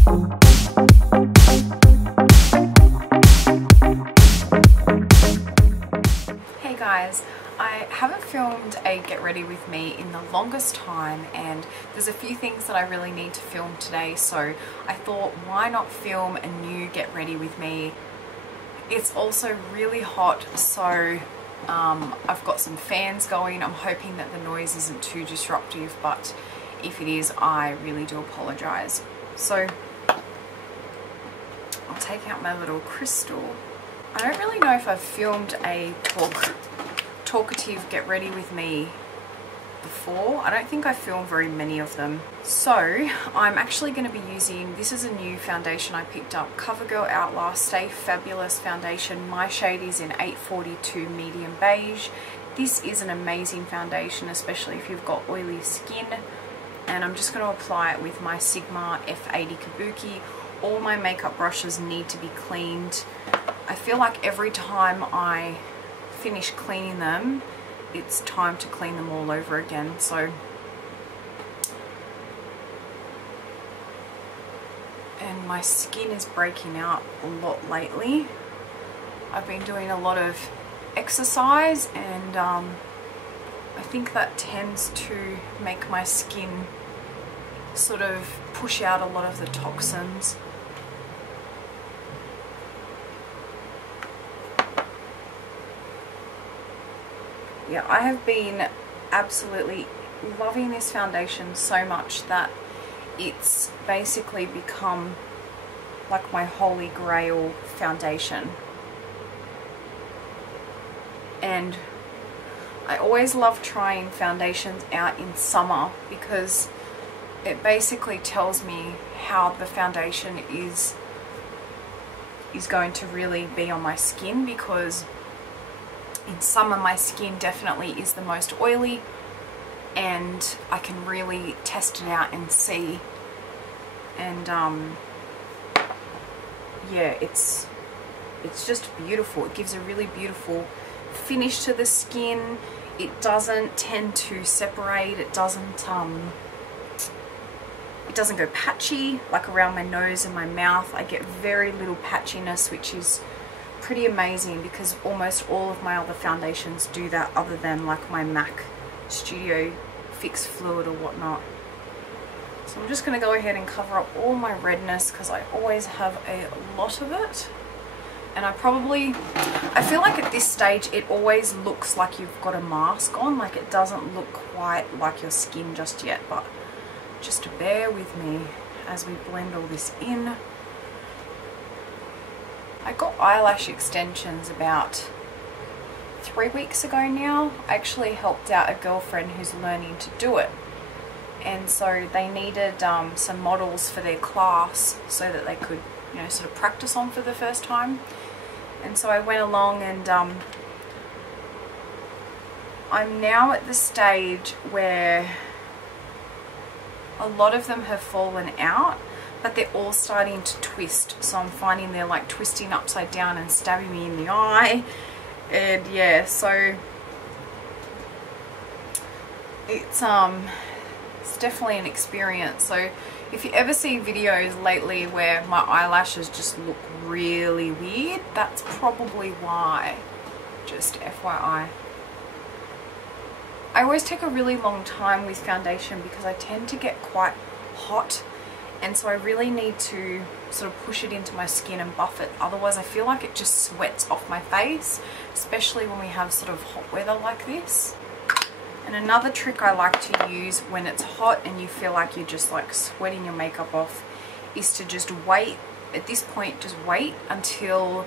Hey guys, I haven't filmed a get ready with me in the longest time, and there's a few things that I really need to film today, so I thought why not film a new get ready with me. It's also really hot, so I've got some fans going. I'm hoping that the noise isn't too disruptive, but if it is, I really do apologize. So I'll take out my little crystal. I don't really know if I've filmed a talkative get ready with me before. I don't think I filmed very many of them. So I'm actually going to be using, this is a new foundation I picked up, Covergirl Outlast Stay Fabulous foundation. My shade is in 842 medium beige. This is an amazing foundation, especially if you've got oily skin. And I'm just going to apply it with my Sigma F80 Kabuki. All my makeup brushes need to be cleaned. I feel like every time I finish cleaning them, it's time to clean them all over again. So, and my skin is breaking out a lot lately. I've been doing a lot of exercise, and I think that tends to make my skin sort of push out a lot of the toxins. Yeah, I have been absolutely loving this foundation so much that it's basically become like my holy grail foundation. And I always love trying foundations out in summer because it basically tells me how the foundation is going to really be on my skin, because in summer my skin definitely is the most oily, and I can really test it out and see. And yeah, it's just beautiful. It gives a really beautiful finish to the skin. It doesn't tend to separate. It doesn't go patchy like around my nose and my mouth. I get very little patchiness, which is pretty amazing because almost all of my other foundations do that, other than like my MAC Studio Fix Fluid or whatnot. So I'm just going to go ahead and cover up all my redness because I always have a lot of it. And I feel like at this stage it always looks like you've got a mask on, like it doesn't look quite like your skin just yet, but just bear with me as we blend all this in. I got eyelash extensions about 3 weeks ago now. I actually helped out a girlfriend who's learning to do it, and so they needed some models for their class so that they could, you know, sort of practice on for the first time. And so I went along, and I'm now at the stage where a lot of them have fallen out, but they're all starting to twist. So I'm finding they're like twisting upside down and stabbing me in the eye. And yeah, so it's definitely an experience. So if you ever see videos lately where my eyelashes just look really weird, that's probably why. Just FYI. I always take a really long time with foundation because I tend to get quite hot, and so I really need to sort of push it into my skin and buff it. Otherwise I feel like it just sweats off my face, especially when we have sort of hot weather like this. And another trick I like to use when it's hot and you feel like you're just like sweating your makeup off is to just wait. At this point, just wait until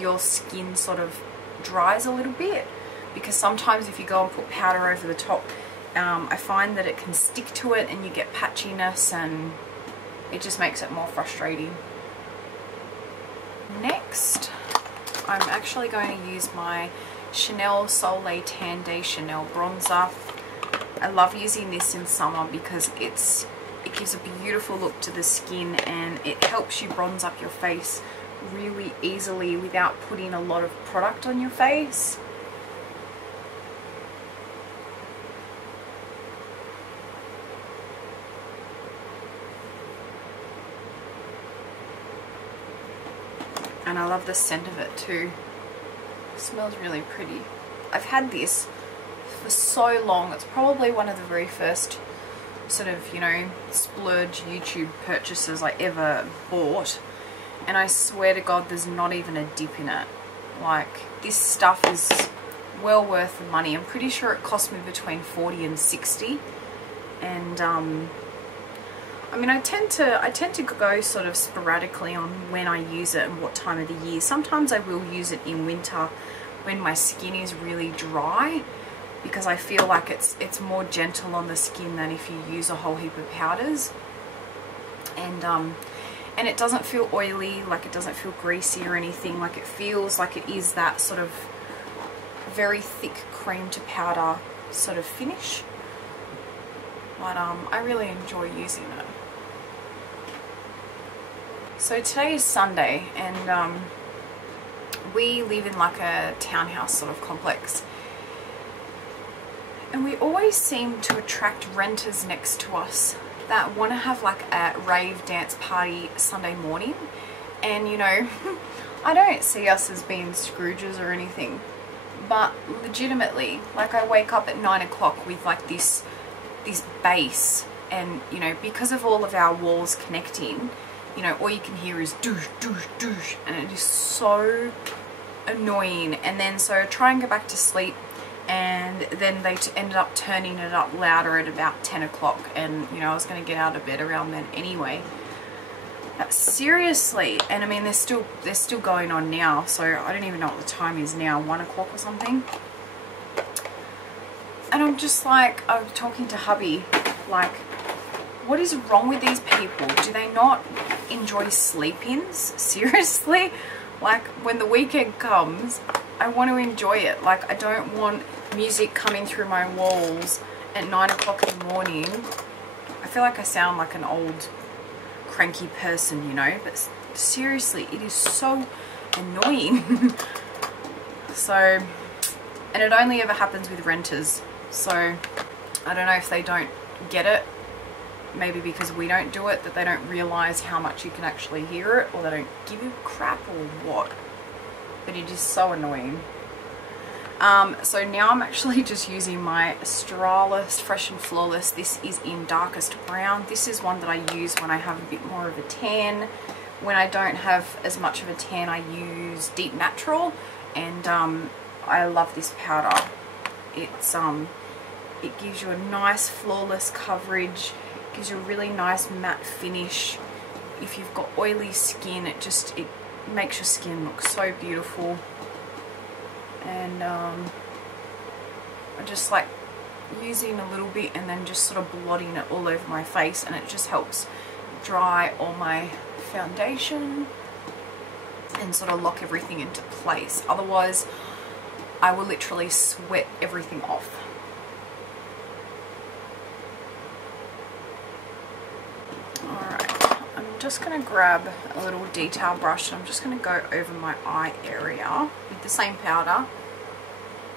your skin sort of dries a little bit, because sometimes if you go and put powder over the top, I find that it can stick to it and you get patchiness, and it just makes it more frustrating. Next, I'm actually going to use my Chanel Soleil Tan Day Chanel bronzer. I love using this in summer because it gives a beautiful look to the skin, and it helps you bronze up your face really easily without putting a lot of product on your face. and I love the scent of it too. It smells really pretty. I've had this for so long. It's probably one of the very first sort of, you know, splurge YouTube purchases I ever bought, and I swear to God there's not even a dip in it. Like, this stuff is well worth the money. I'm pretty sure it cost me between 40 and 60, and I mean, I tend to go sort of sporadically on when I use it and what time of the year. Sometimes I will use it in winter when my skin is really dry, because I feel like it's more gentle on the skin than if you use a whole heap of powders. And it doesn't feel oily, like it doesn't feel greasy or anything. Like, it feels like it is that sort of very thick cream to powder sort of finish. But I really enjoy using it. So today is Sunday, and we live in like a townhouse sort of complex, and we always seem to attract renters next to us that want to have like a rave dance party Sunday morning. And you know, I don't see us as being Scrooges or anything, but legitimately, like, I wake up at 9 o'clock with like this bass, and you know, because of all of our walls connecting, you know, all you can hear is douche, douche, douche, and it is so annoying. And then so I try and go back to sleep, and then they ended up turning it up louder at about 10 o'clock, and you know, I was going to get out of bed around then anyway. Seriously. And I mean, they're still going on now, so I don't even know what the time is now, 1 o'clock or something. And I'm just like, I'm talking to hubby, like, what is wrong with these people? Do they not enjoy sleep-ins? Seriously? Like, when the weekend comes, I want to enjoy it. Like, I don't want music coming through my walls at 9 o'clock in the morning. I feel like I sound like an old cranky person, you know, but seriously, it is so annoying. So, and it only ever happens with renters. So I don't know if they don't get it, maybe because we don't do it, that they don't realize how much you can actually hear it, or they don't give you crap, or what. But it is so annoying. So now I'm actually just using my Australis Fresh and Flawless. This is in darkest brown. This is one that I use when I have a bit more of a tan. When I don't have as much of a tan, I use Deep Natural, and I love this powder. It gives you a nice flawless coverage, gives you a really nice matte finish. If you've got oily skin, it makes your skin look so beautiful. And I just like using a little bit and then just sort of blotting it all over my face, and it just helps dry all my foundation and sort of lock everything into place. Otherwise, I will literally sweat everything off. Alright, I'm just going to grab a little detail brush, and I'm just going to go over my eye area with the same powder,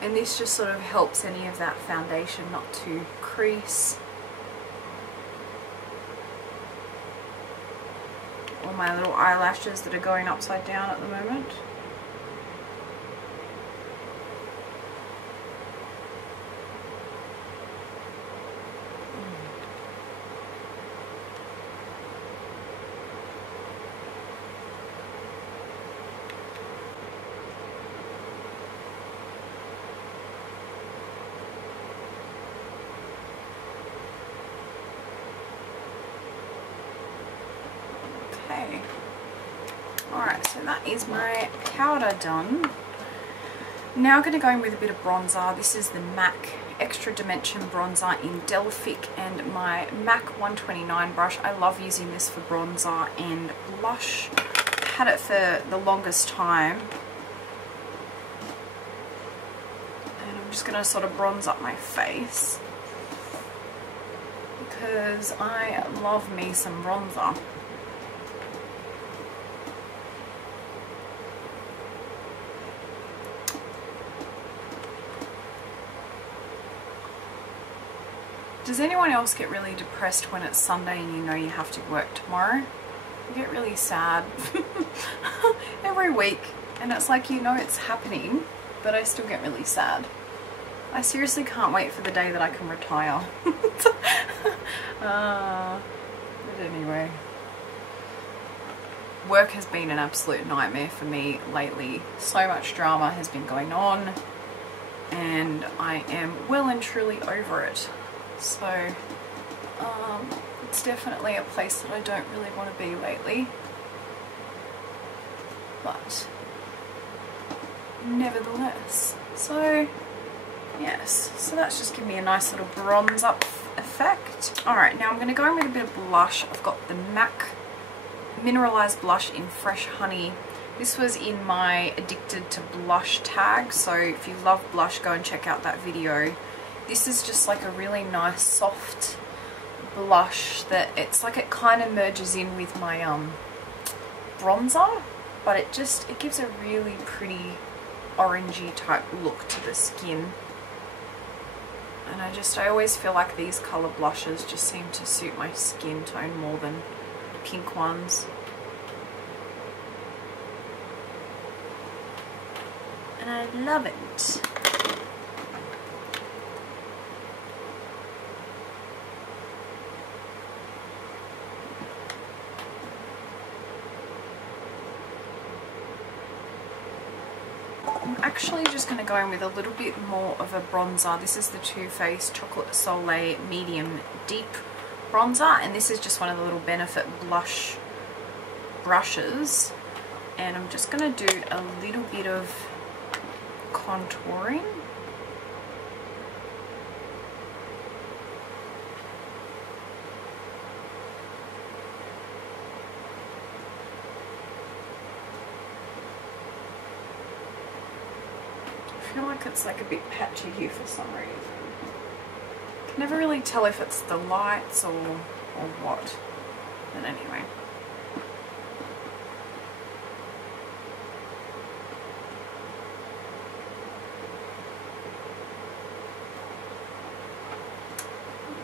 and this just sort of helps any of that foundation not to crease. All my little eyelashes that are going upside down at the moment. Alright, so that is my powder done. Now I'm going to go in with a bit of bronzer. This is the MAC Extra Dimension Bronzer in Delphic, and my MAC 129 brush. I love using this for bronzer and blush. I've had it for the longest time. And I'm just going to sort of bronze up my face, because I love me some bronzer. Does anyone else get really depressed when it's Sunday and you know you have to work tomorrow? I get really sad every week, and it's like, you know it's happening, but I still get really sad. I seriously can't wait for the day that I can retire. But anyway, work has been an absolute nightmare for me lately. So much drama has been going on, and I am well and truly over it. So it's definitely a place that I don't really want to be lately, but nevertheless. So yes, so that's just giving me a nice little bronze up effect. Alright, now I'm going to go in with a bit of blush. I've got the MAC Mineralize blush in Fresh Honey. This was in my Addicted to Blush tag, so if you love blush, go and check out that video. This is just like a really nice soft blush that it's like it kind of merges in with my bronzer, but it gives a really pretty orangey type look to the skin. And I always feel like these colour blushes just seem to suit my skin tone more than pink ones. And I love it. I'm actually just going to go in with a little bit more of a bronzer. This is the Too Faced Chocolate Soleil Medium Deep Bronzer, and this is just one of the little Benefit blush brushes, and I'm just going to do a little bit of contouring. I feel like it's like a bit patchy here for some reason. I can never really tell if it's the lights or what. But anyway.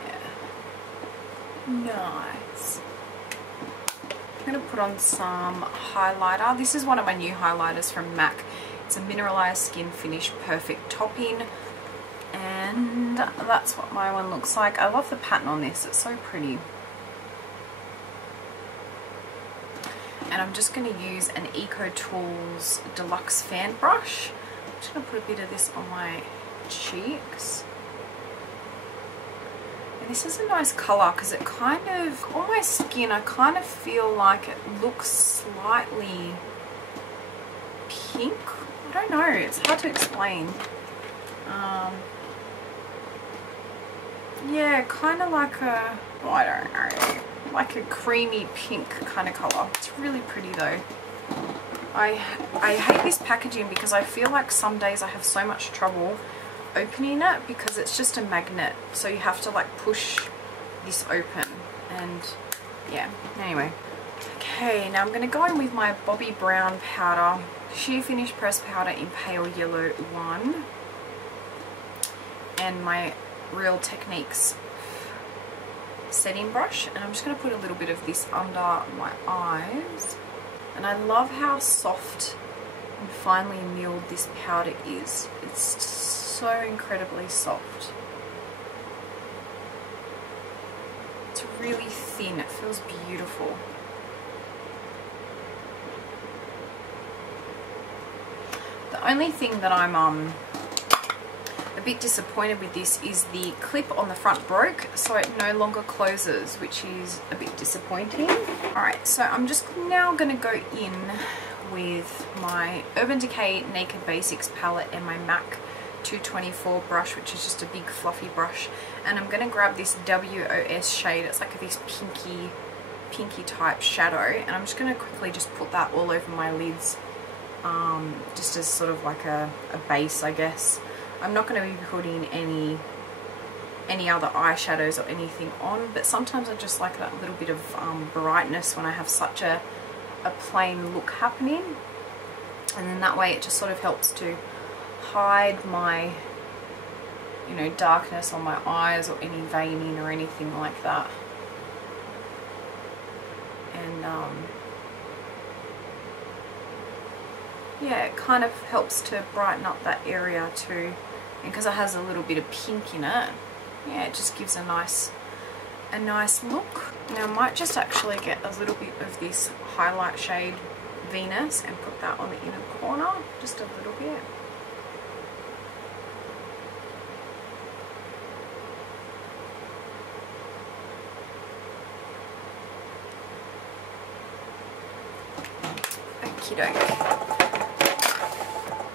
Yeah. Nice. I'm going to put on some highlighter. This is one of my new highlighters from MAC. It's a Mineralize Skin Finish Perfect Topping, and that's what my one looks like. I love the pattern on this, it's so pretty. And I'm just going to use an Eco Tools Deluxe fan brush. I'm just going to put a bit of this on my cheeks. And this is a nice colour because it kind of, on my skin, I kind of feel like it looks slightly pink. I don't know, it's hard to explain. Yeah, kind of like a, oh, I don't know, like a creamy pink kind of colour. It's really pretty though. I hate this packaging because I feel like some days I have so much trouble opening it because it's just a magnet, so you have to like push this open, and yeah, anyway. Okay, now I'm going to go in with my Bobbi Brown powder, Sheer Finish Press Powder in Pale Yellow 1, and my Real Techniques setting brush, and I'm just going to put a little bit of this under my eyes. And I love how soft and finely milled this powder is. It's so incredibly soft. It's really thin, it feels beautiful. The only thing that I'm a bit disappointed with this is the clip on the front broke, so it no longer closes, which is a bit disappointing. Alright, so I'm just now going to go in with my Urban Decay Naked Basics palette and my MAC 224 brush, which is just a big fluffy brush, and I'm going to grab this WOS shade. It's like this pinky type shadow, and I'm just going to quickly just put that all over my lids, just as sort of like a base, I guess. I'm not going to be putting any other eyeshadows or anything on, but sometimes I just like that little bit of brightness when I have such a plain look happening, and then that way it just sort of helps to hide my, you know, darkness on my eyes or any veining or anything like that. And yeah, it kind of helps to brighten up that area too. And because it has a little bit of pink in it, yeah, it just gives a nice look. Now I might just actually get a little bit of this highlight shade Venus and put that on the inner corner, just a little bit. Okie doke.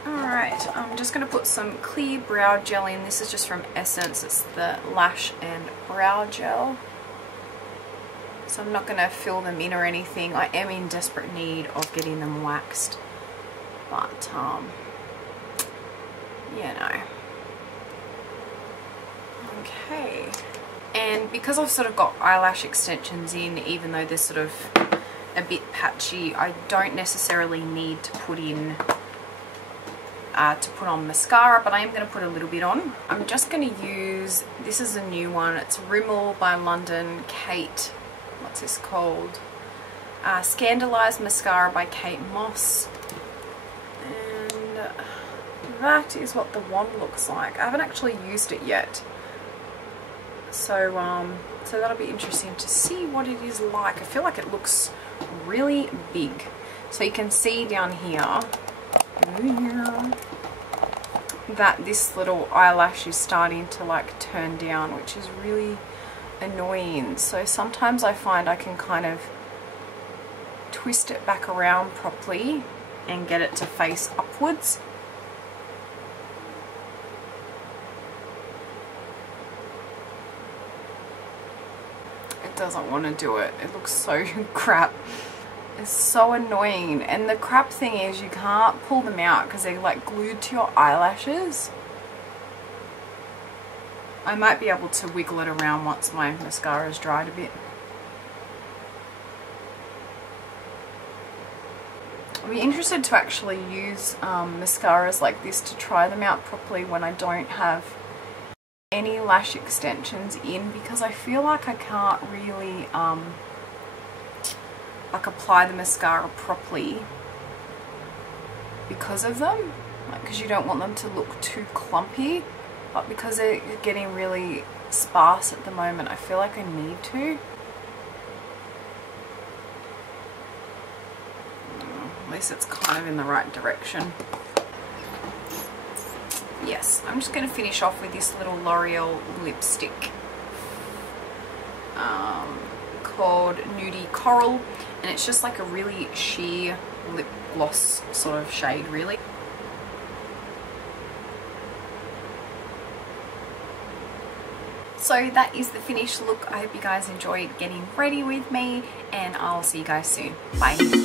Alright, I'm just going to put some clear brow gel in. This is just from Essence. It's the Lash and Brow Gel. So I'm not going to fill them in or anything. I am in desperate need of getting them waxed. But, yeah, no. Okay. And because I've sort of got eyelash extensions in, even though they're sort of a bit patchy, I don't necessarily need to put in on mascara, but I am going to put a little bit on. I'm just going to use, this is a new one, it's Rimmel by London Kate, what's this called? Scandaleyes Mascara by Kate Moss. And that is what the wand looks like. I haven't actually used it yet. So that'll be interesting to see what it is like. I feel like it looks really big. So you can see down here that this little eyelash is starting to like turn down, which is really annoying. So sometimes I find I can kind of twist it back around properly and get it to face upwards. It doesn't want to do it. It looks so crap. It's so annoying, and the crap thing is you can't pull them out because they're like glued to your eyelashes. I might be able to wiggle it around once my mascara's dried a bit. I'd be interested to actually use mascaras like this to try them out properly when I don't have any lash extensions in, because I feel like I can't really like apply the mascara properly because of them, like, because you don't want them to look too clumpy, but because they're getting really sparse at the moment, I feel like I need to. At least it's kind of in the right direction. Yes, I'm just going to finish off with this little Loreal lipstick called Nudy Coral, and it's just like a really sheer lip gloss sort of shade, really. So that is the finished look. I hope you guys enjoyed getting ready with me, and I'll see you guys soon. Bye.